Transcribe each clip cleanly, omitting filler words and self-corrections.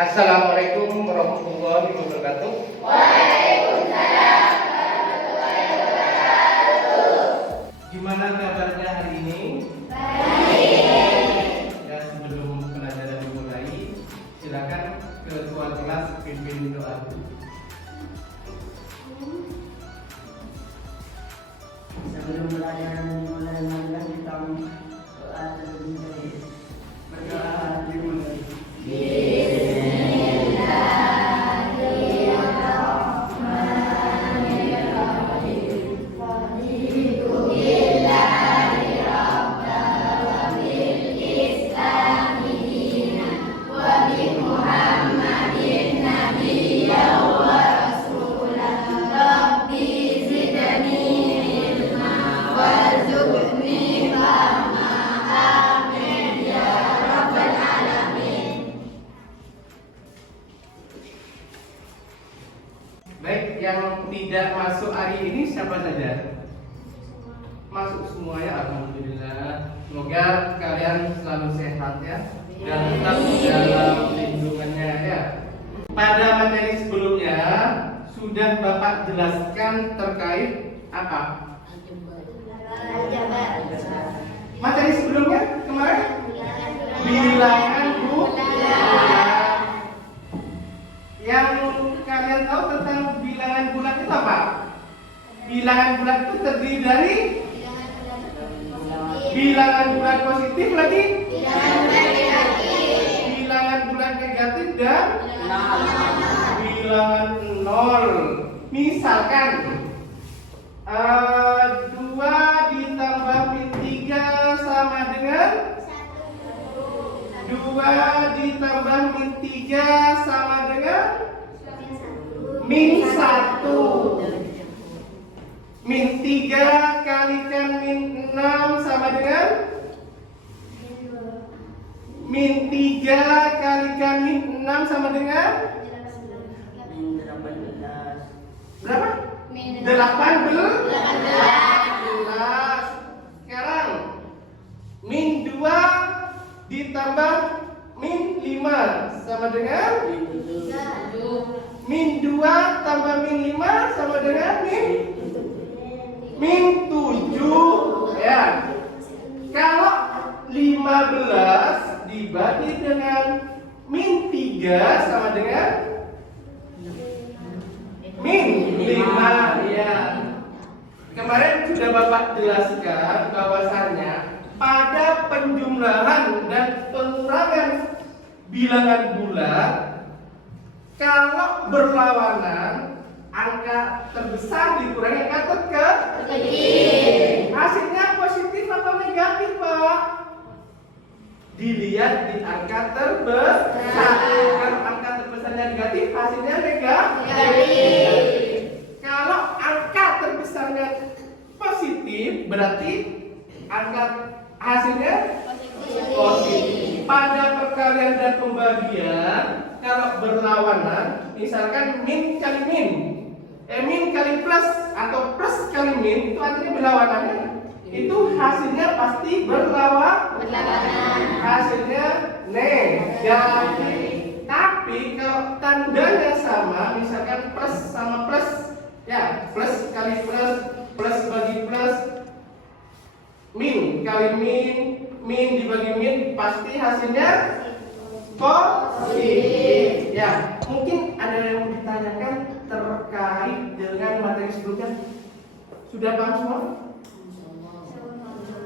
Assalamualaikum warahmatullahi wabarakatuh. Waalaikumsalam warahmatullahi wabarakatuh. Gimana kabarnya hari ini? Baik. Ya, sebelum pelajaran dimulai, silakan ketua kelas pimpin doa. Sebelum pelajaran dimulai, marilah kita berdoa terlebih dahulu. Berdoa dimulai. Baik, yang tidak masuk hari ini siapa saja? Masuk semua ya, alhamdulillah. Semoga kalian selalu sehat ya dan tetap dalam lindungannya ya. Pada materi sebelumnya sudah Bapak jelaskan terkait apa? Materi sebelumnya kemarin bilangan bulat. Yang kalian tahu tentang bilangan bulat itu apa? Bilangan bulat itu terdiri dari bilangan bulat positif lagi, bilangan bulat negatif dan bilangan nol. Misalkan 2 ditambah min 3 sama dengan 2 ditambah min 3 sama dengan min 1. Min 3 kalikan min 6 sama dengan min 3 kalikan min 6 sama dengan berapa? 18. Sekarang min 2 ditambah min 5 sama dengan min 2 tambah min 5 sama dengan min 7 ya. Kalau 15 dibagi dengan min 3 sama dengan min 5 ya. Kemarin sudah Bapak jelaskan bahwasannya pada penjumlahan dan pengurangan bilangan bulat, kalau berlawanan angka terbesar dikurangi angka terkecil. Hasilnya positif atau negatif, Pak? Dilihat di angka terbesar. Kalau angka terbesarnya negatif, hasilnya negatif. Kalau angka terbesarnya positif, berarti angka hasilnya positif. Pada perkalian dan pembagian, kalau berlawanan, misalkan min kali min, min kali plus atau plus kali min, itu artinya berlawanan. Itu hasilnya pasti berlawanan. Hasilnya negatif. Tapi kalau tandanya sama, misalkan plus sama plus, ya plus kali plus, plus bagi plus, min kali min dibagi min, pasti hasilnya positif. Ya, mungkin ada yang mau ditanyakan terkait dengan materi sebelumnya. Sudah paham semua?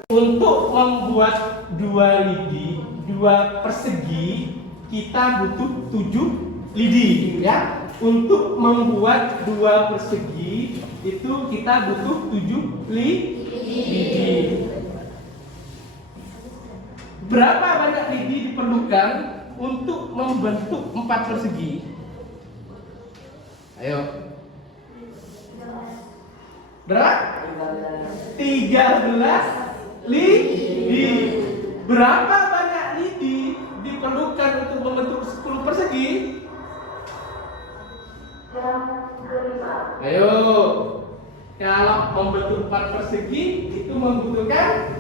Untuk membuat dua lidi, dua persegi, kita butuh 7 lidi, ya. Untuk membuat dua persegi itu kita butuh 7 lidi. Berapa banyak lidi diperlukan untuk membentuk 4 persegi? Ayo. Berapa? 13 lidi. Berapa banyak lidi diperlukan untuk membentuk 10 persegi? Ayo. Kalau membentuk 4 persegi itu membutuhkan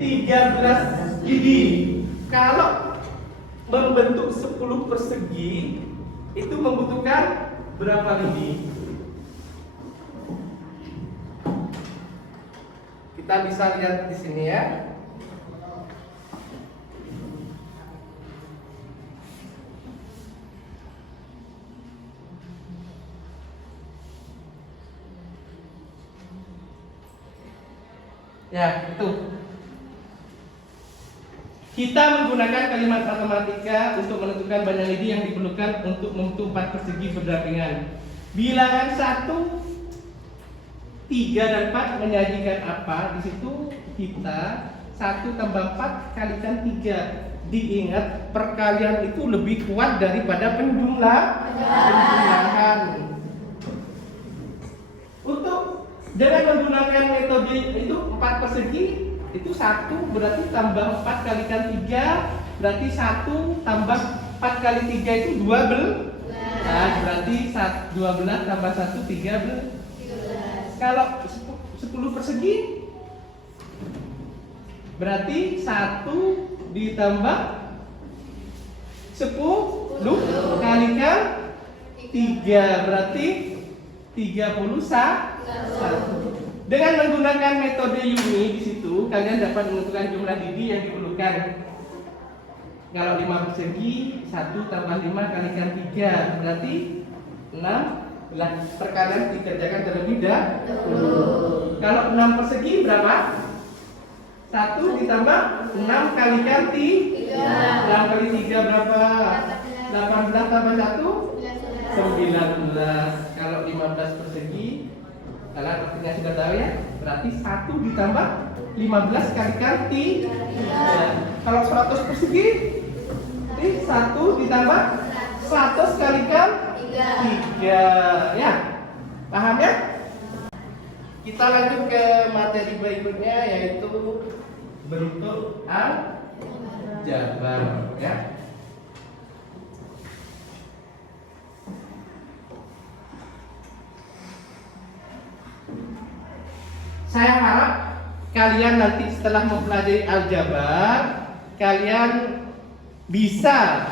13 lidi. Kalau membentuk 10 persegi itu membutuhkan berapa lidi? Kita bisa lihat di sini ya. Ya, itu. Kita menggunakan kalimat matematika untuk menentukan banyak lidi yang diperlukan untuk membentuk 4 persegi berdampingan. Bilangan 1, 3 dan 4 menyajikan apa? Di situ kita 1 tambah 4 kalikan 3. Diingat perkalian itu lebih kuat daripada penjumlahan. Untuk dengan menggunakan metode itu 4 persegi itu 1 berarti tambah 4 kalikan 3 berarti 1 tambah 4 kali 3 itu 12. Nah, berarti 12 tambah 1 13. Kalau 10 persegi berarti 1 ditambah 10 kalikan 3 berarti 31. Dengan menggunakan metode Yumi di situ kalian dapat menentukan jumlah lidi yang diperlukan. Kalau 5 persegi 1 tambah 5 kalikan 3 berarti 6. Perkalian dikerjakan terlebih dahulu. Kalau 6 persegi berapa? 1 ditambah 6 kalikan 3. 6 kali 3 berapa? 18 tambah 1 19. Kalau 15 persegi kalian artinya sudah tahu ya, berarti 1 ditambah 15 kalikan 3. Kalau 100 persegi ini 1 ditambah 100 kalikan 3. Ya, paham ya? Kita lanjut ke materi berikutnya yaitu bentuk aljabar ya. Saya harap kalian nanti setelah mempelajari aljabar, kalian bisa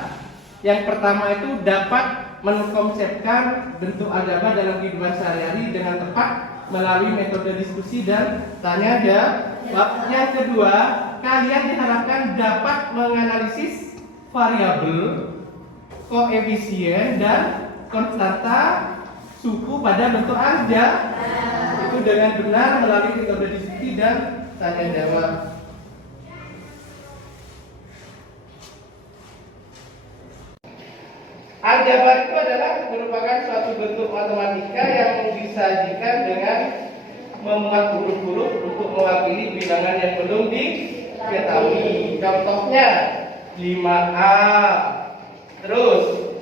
yang pertama itu dapat mengkonsepkan bentuk aljabar dalam kehidupan sehari-hari dengan tepat melalui metode diskusi dan tanya jawab. Yang kedua, kalian diharapkan dapat menganalisis variabel, koefisien dan konstanta suku pada bentuk aljabar itu dengan benar melalui metode diskusi dan tanya jawab. Aljabar itu adalah merupakan suatu bentuk matematika yang disajikan dengan memuat huruf-huruf untuk mewakili bilangan yang belum diketahui. Contohnya 5A, terus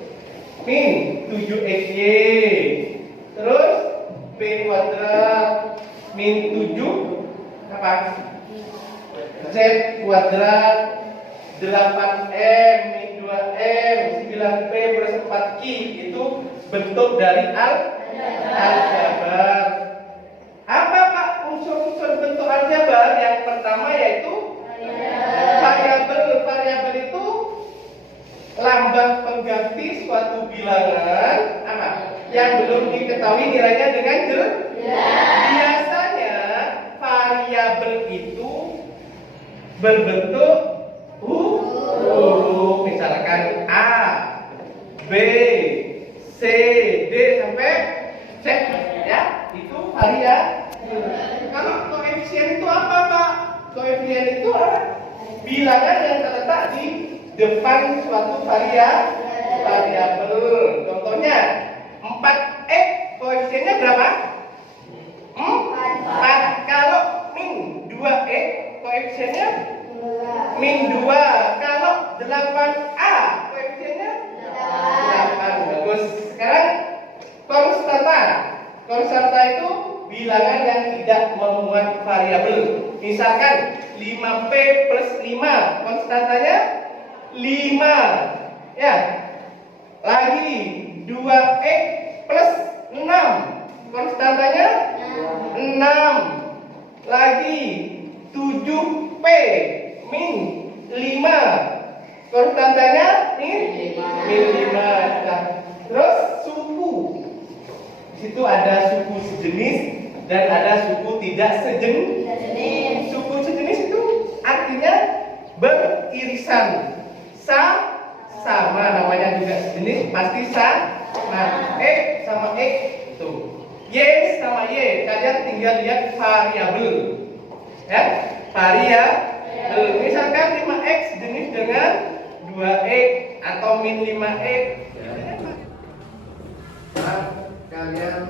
min 7XY, terus P kuadrat min 7 apa? Z kuadrat 8M min 2M 9P plus 4Q. Itu bentuk dari aljabar. Apa Pak unsur-unsur bentuk aljabar? Yang pertama yaitu variabel. Variabel itu lambang pengganti suatu bilangan apa? Yang belum diketahui nilainya dengan jelas. Biasanya variabel itu berbentuk huruf, misalkan A, B, C, D sampai Z ya, itu variabel. Kalau koefisien itu apa Pak? Koefisien itu bilangan yang terletak di depan suatu variabel. Contohnya 4X koefisiennya berapa? 4. Kalau min 2X koefisiennya min 2. Kalau 8A koefisiennya 8. Bagus. Sekarang konstanta. Konstanta itu bilangan yang tidak memuat variabel. Misalkan 5P plus 5 konstantanya 5 ya. Lagi 2X plus 6 konstantanya 6. Lagi 7P min 5 konstantanya ada suku sejenis dan ada suku tidak sejenis. Suku sejenis itu artinya beririsan. Sama namanya juga sejenis pasti sama. Sama itu. Y sama Y, kalian tinggal lihat variabel. Ya, variabel. Misalkan 5x sejenis dengan 2x atau min 5x. Nah, kalian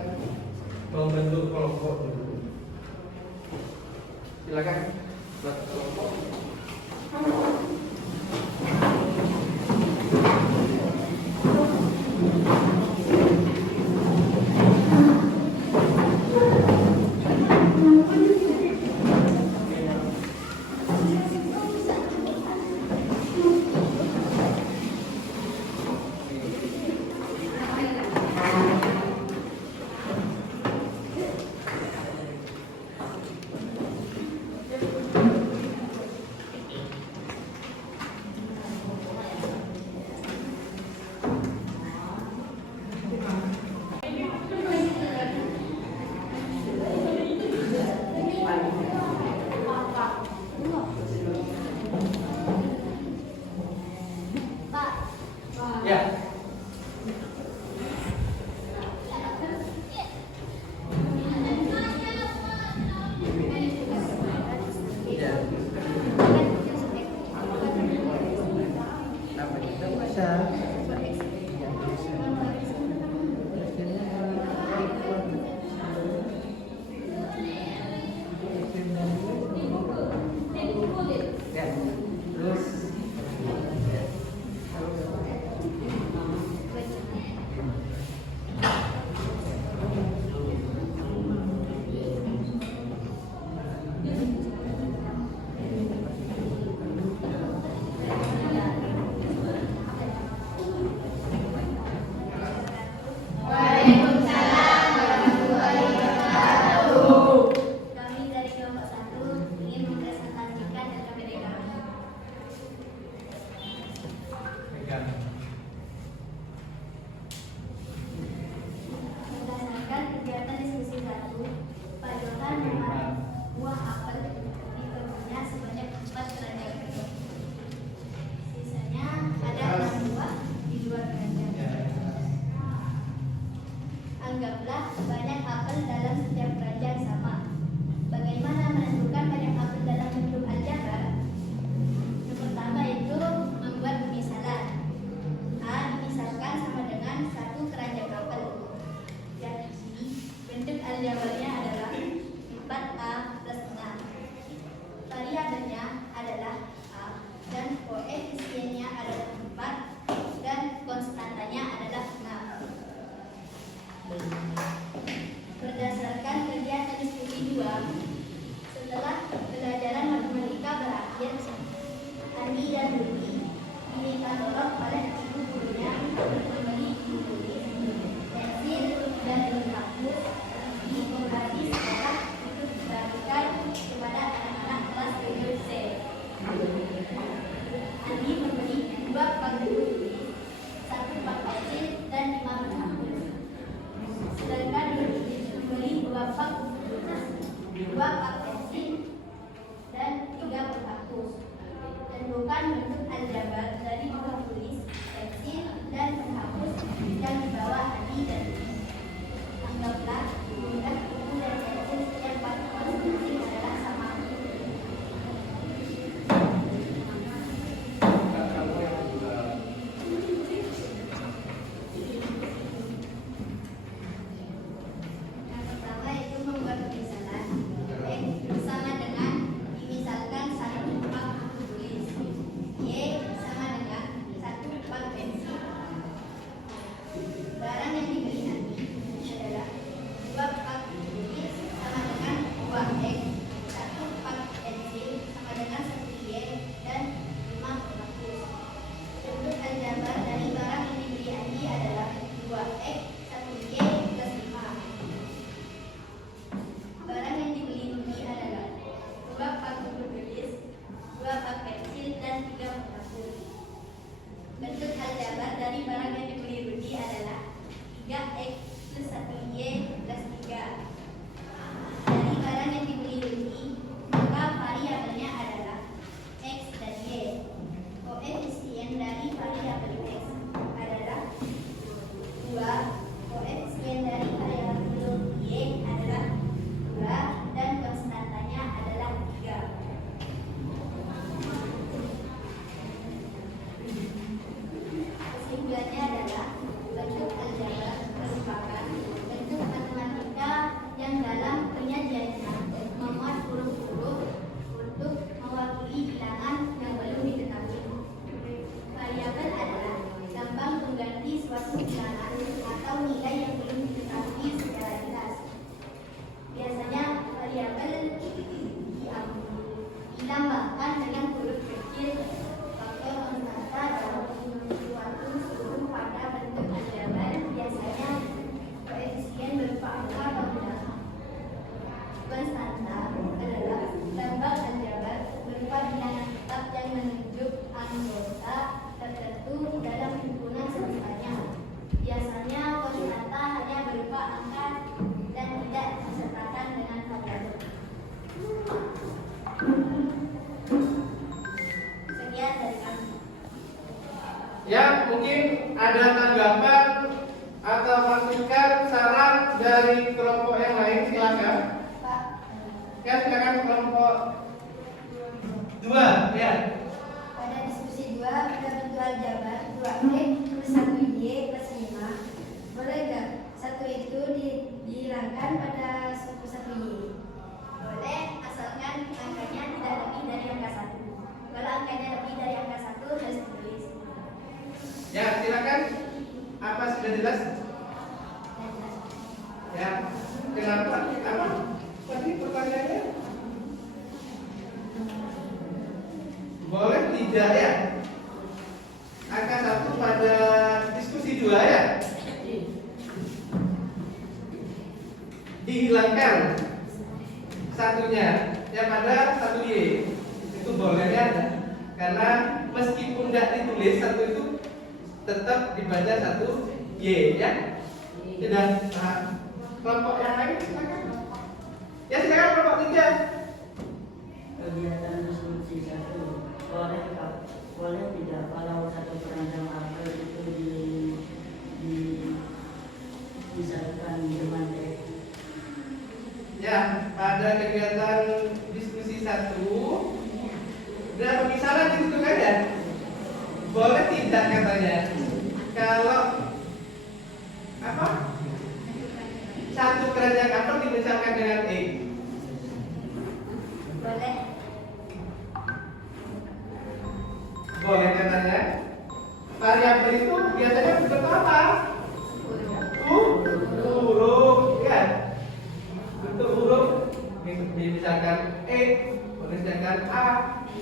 membentuk kelompok dulu. Silakan buat kelompok. Ya. Berdasarkan kegiatan diskusi 1, Pak Johan menaruh buah apel di kebunnya sebanyak 4 keranjang penuh. Sisanya ada 6 buah di luar keranjang. Anggaplah banyak apel dalam setiap keranjang sama. Bagaimana menentukan banyak apel dalam bentuk aljabar? Yang pertama itu membuat pemisalan. A dimisalkan sama dengan 1 keranjang apel. Dan di sini bentuk aljabarnya adalah 4A plus 6. Variabelnya adalah A dan koefisiennya adalah 4 dan konstantanya adalah 6. Berdasarkan kegiatan diskusi 2, setelah pelajaran matematika berakhir, Andi dan Budi diminta tolong oleh ibu gurunya untuk membeli buku, pensil, dan penghapus di koperasi sekolah untuk dibagikan kepada anak-anak kelas 7C. Andi membeli 2 pak buku tulis, 1 pak pensil, dan 5 penghapus. Sedangkan Budi membeli 2 pak buku tulis, 2 pak pensil, dan 3 penghapus. Tentukan bentuk aljabar dari buku tulis, pensil, dan penghapus yang dibawa Andi dan Budi. Anggaplah jumlah buku dan pensil yang masing-masing adalah sama. Yang pertama itu membuat pemisalan. Sama dengan dimisalkan 1 pak buku tulis. Y sama dengan 1 pak pensil. Barang yang dibeli Andi adalah 2 pak buku tulis sama dengan 2x, 1 pak pensil sama dengan 1y, dan 5 penghapus. Bentuk aljabar dari barang yang dibeli Andi adalah 2x, 1y, plus 5. Barang yang dibeli Budi adalah 2 pak buku tulis, 2 pak pensil, dan 3 penghapus. Bentuk aljabar dari barang yang dibeli Budi adalah 3 dari kelompok yang lain silakan. Pak. Ya silakan kelompok 2 ya. Pada diskusi 2 pada bentuk aljabar 2x plus 1y plus 5. Boleh nggak satu itu dihilangkan pada suku 1y? Boleh, asalkan angkanya tidak lebih dari angka 1. Kalau angkanya lebih dari angka 1 harus ditulis. Ya silakan. Apa sudah jelas? Ya. Kenapa? Apa? Tadi pertanyaannya? Boleh tidak ya? Angka 1 pada diskusi 2 ya? Dihilangkan satunya ya pada 1y. Itu boleh ya? Karena meskipun tidak ditulis satu itu tetap dibaca 1y ya? Sudah paham? Kelompok yang lain silakan. Ya silakan kelompok 3. Kegiatan diskusi 1 boleh tidak kalau satu keranjang apel itu dipisahkan dengan X. Ya, pada kegiatan diskusi 1 dan pemisahan itu kan ya? Boleh tidak katanya? Kalau apa? Satu keranjang apel dipisahkan dengan X. Boleh. Boleh katanya. Variabel itu biasanya bentuk apa? Huruf ya. Bentuk huruf misalkan E, misalkan A,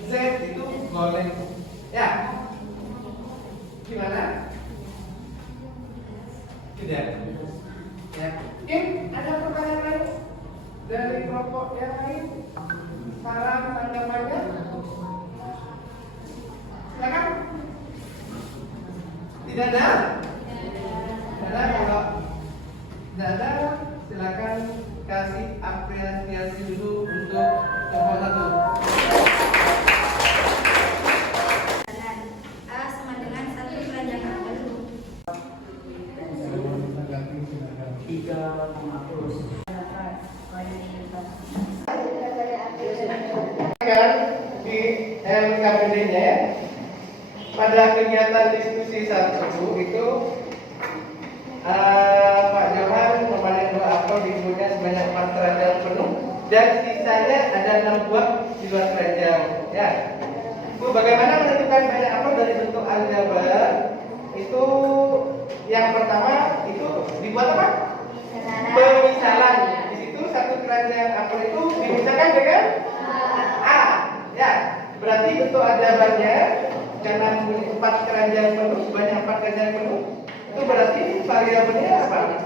Z itu boleh. Ya. Gimana? Tidak. Ya. Oke, ada pertanyaan lain dari kelompok yang lain? Saran tanggapannya? Silakan. Tidak ada? Tidak ada. Kalau tidak ada, silakan kasih apresiasi dulu untuk kelompok 1. A sama dengan 1 keranjang apel. 3 menghapus. Kan di LKPD-nya ya. Pada kegiatan diskusi 1 itu Pak Johan memanen 2 apel di kebunnya sebanyak 4 keranjang penuh dan sisanya ada 6 buah di luar keranjang ya. Bu, bagaimana menentukan banyak apel dari bentuk aljabar? Itu yang pertama itu dibuat apa? Pemisalan. Di situ 1 keranjang apel itu dimisalkan dengan A ya. Berarti bentuk aljabarnya karena 4 keranjang penuh, sebanyak 4 keranjang penuh, itu berarti variabelnya apa?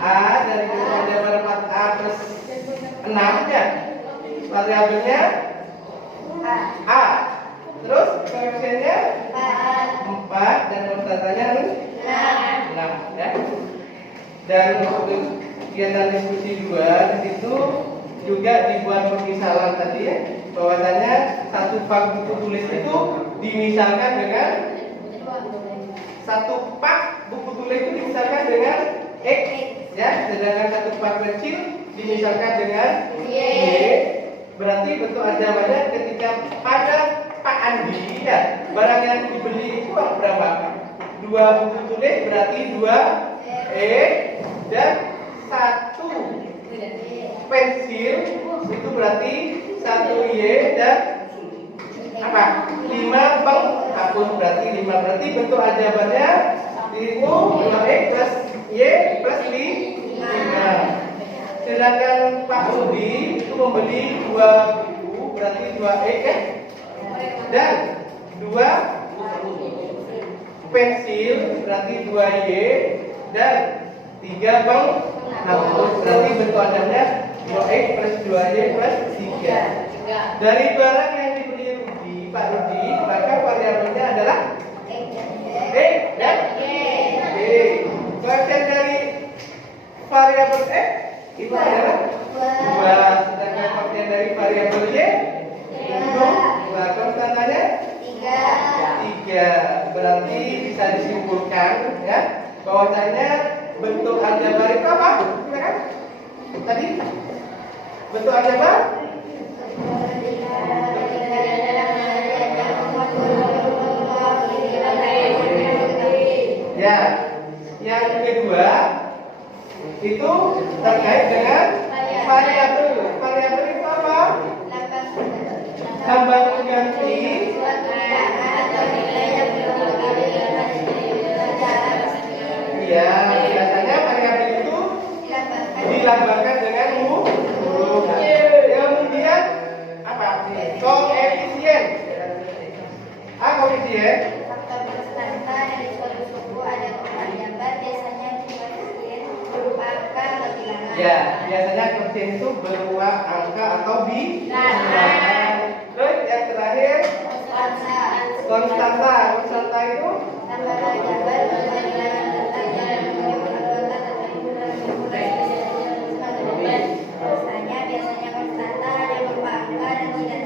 A dari bentuk aljabar 4A plus 6 ya. Variabelnya A. Terus koefisiennya 4 dan konstantanya 6 ya. Dan untuk kegiatan diskusi 2 di situ juga dibuat pemisalan tadi ya, bahwasanya 1 pak buku tulis itu dimisalkan dengan 1 pak buku tulis itu dimisalkan dengan X ya, sedangkan 1 pak kecil dimisalkan dengan Y. Berarti bentuk aljabarnya ketika pada Pak Andi ya, barang yang dibeli itu berapa? 2 buku tulis berarti 2 dan 1 pensil itu berarti 1 Y dan apa? 5 penghapus berarti 5. Berarti bentuk aljabarnya itu 2X plus Y plus 5. Sedangkan Pak Rudi itu membeli 2 buku berarti 2X ya? Dan 2 pensil berarti 2Y dan 3 penghapus berarti bentuk aljabarnya 2X plus 2Y plus 3. Dari barang yang dibeli Rudi, Pak Rudi, maka variabelnya adalah X dan Y. Koefisien dari variabel X itu adalah 2, sedangkan koefisien dari variabel Y itu 2, konstantanya 3. Berarti bisa disimpulkan ya, bahwasanya bentuk aljabar itu apa? Silakan. Tadi bentuk aljabar ya. Yang kedua itu terkait dengan variabel. Variabel itu apa? Lambang pengganti. Ya, biasanya variabel itu dilambangkan dengan huruf. Kemudian apa? Koefisien. Koefisien. Faktor konstanta dari suatu suku ada aljabar biasanya koefisien berupa angka atau bilangan. Ya, biasanya koefisien itu berupa angka atau bilangan. Terus yang terakhir konstanta. Konstanta itu Tambah aljabar berupa bilangan tetap yang anggota tertentu dalam kumulasi. Konstanya biasanya konstanta ada berupa angka dan tidak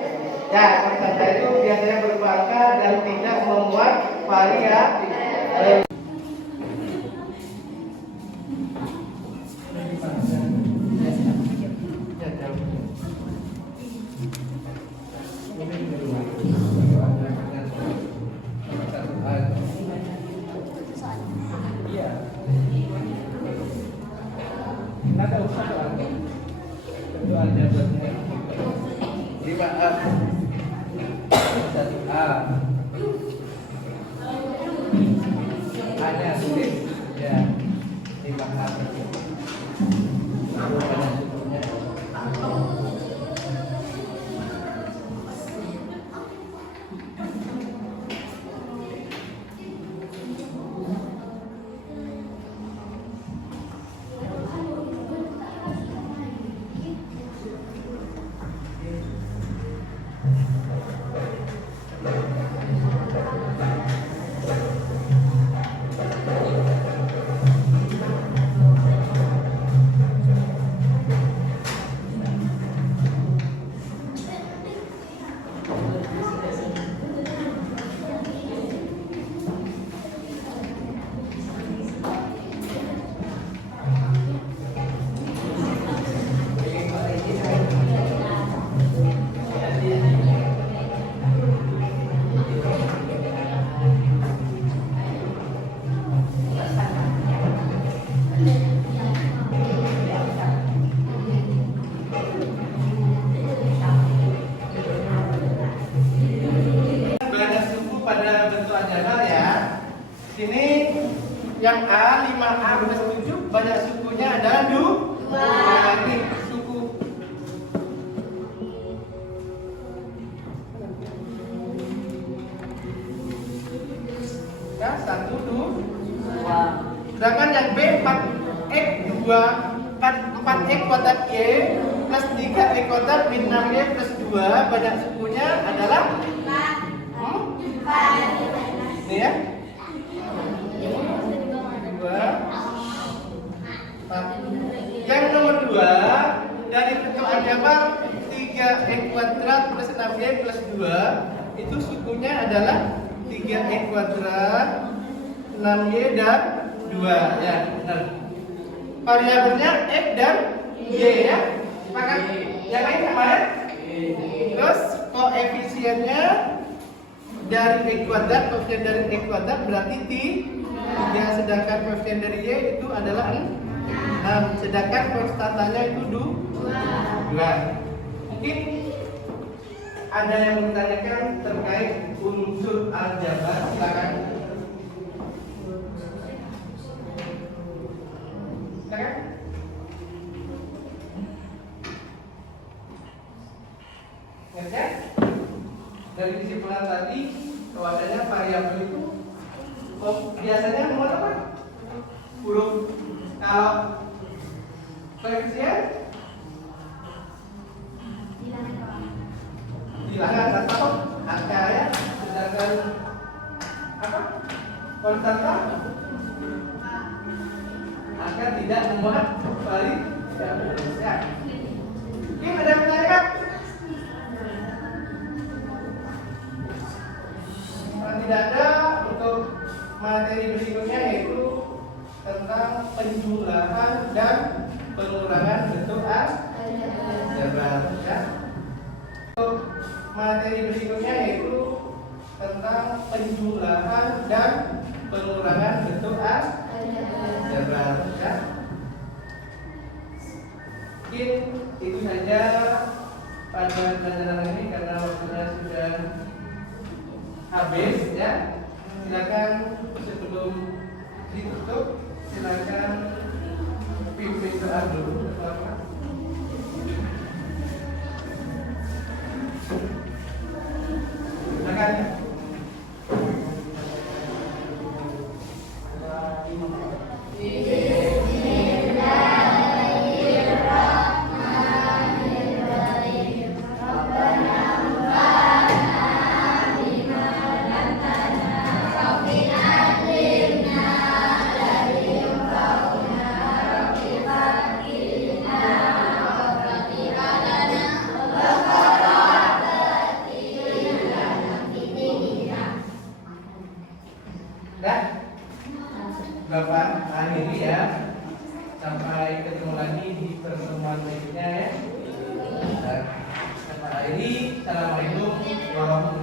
ya, konstanta itu biasanya berupa angka dan tidak memuat variabel. Iya. Nggak tahu soalnya. Itu aljabarnya. 5A 1A A-nya sulit ya 5A banyak sukunya. Banyak suku pada bentuk aljabar ya. Sini yang A 5A plus 7 banyak sukunya adalah 2. Nah, ini suku ya 1 2. Sedangkan yang B 4x 2 4x kuadrat Y plus 3x kuadrat min 6y plus 2 banyak sukunya adalah ini ya 2 yang nomor 2 dari bentuk aljabar 3x kuadrat plus 6y plus 2 itu sukunya adalah 3x kuadrat 6y dan 2 ya benar. Variabelnya x dan y ya. Sepakat? Yang lain sama ya? Terus koefisiennya dari x kuadrat, koefisien dari x kuadrat berarti 3, sedangkan koefisien dari y itu adalah 6, sedangkan konstantanya itu 2. Mungkin ada yang bertanyakan terkait unsur aljabar, silakan. Silakan. Ngerti? Dari kesimpulan tadi bahwasanya variabel itu biasanya memuat apa? Huruf. Kalau koefisien bilangan atau angka ya. Sedangkan apa? Konstanta angka tidak memuat variabel ya. Ini ada pertanyaan? Kalau tidak ada, untuk materi berikutnya yaitu tentang penjumlahan dan pengurangan bentuk aljabar ya. Untuk materi berikutnya yaitu tentang penjumlahan dan pengurangan bentuk aljabar ya. Mungkin itu saja pada pelajaran ini karena waktunya sudah habis ya. Silakan sebelum ditutup silakan pimpin doa dulu Bapak. Silakan. Dah, Bapak akhiri ya. Sampai ketemu lagi di pertemuan berikutnya ya. Bapak akhiri. Assalamualaikum warahmatullahi wabarakatuh.